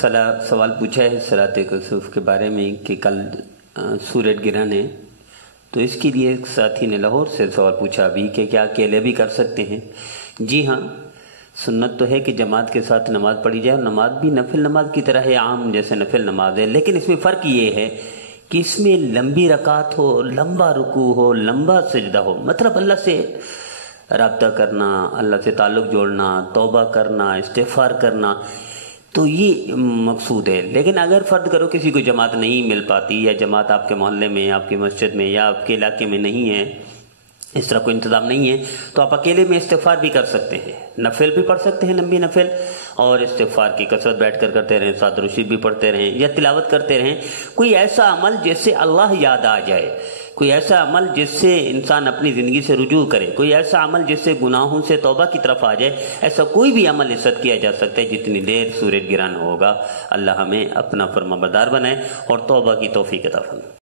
سوال پوچھا ہے صلاۃ کسوف کے بارے میں کہ کل سورج گرہن ہے، تو اس کے لیے ایک ساتھی نے لاہور سے سوال پوچھا ابھی کہ کیا اکیلے بھی کر سکتے ہیں؟ جی ہاں، سنت تو ہے کہ جماعت کے ساتھ نماز پڑھی جائے، اور نماز بھی نفل نماز کی طرح ہے، عام جیسے نفل نماز ہے، لیکن اس میں فرق یہ ہے کہ اس میں لمبی رکعت ہو، لمبا رکوع ہو، لمبا سجدہ ہو، مطلب اللہ سے رابطہ کرنا، اللہ سے تعلق جوڑنا، توبہ کرنا، استغفار کرنا، تو یہ مقصود ہے۔ لیکن اگر فرض کرو کسی کو جماعت نہیں مل پاتی، یا جماعت آپ کے محلے میں، آپ کی مسجد میں یا آپ کے علاقے میں نہیں ہے، اس طرح کوئی انتظام نہیں ہے، تو آپ اکیلے میں استغفار بھی کر سکتے ہیں، نفل بھی پڑھ سکتے ہیں، لمبی نفل، اور استغفار کی کثرت بیٹھ کر کرتے رہیں، سعد رشید بھی پڑھتے رہیں یا تلاوت کرتے رہیں۔ کوئی ایسا عمل جس سے اللہ یاد آ جائے، کوئی ایسا عمل جس سے انسان اپنی زندگی سے رجوع کرے، کوئی ایسا عمل جس سے گناہوں سے توبہ کی طرف آ جائے، ایسا کوئی بھی عمل عزت کیا جا سکتا ہے جتنی دیر سورج گرہن ہوگا۔ اللہ ہمیں اپنا فرما بردار بنائے اور توبہ کی توفیق عطا فرمائے۔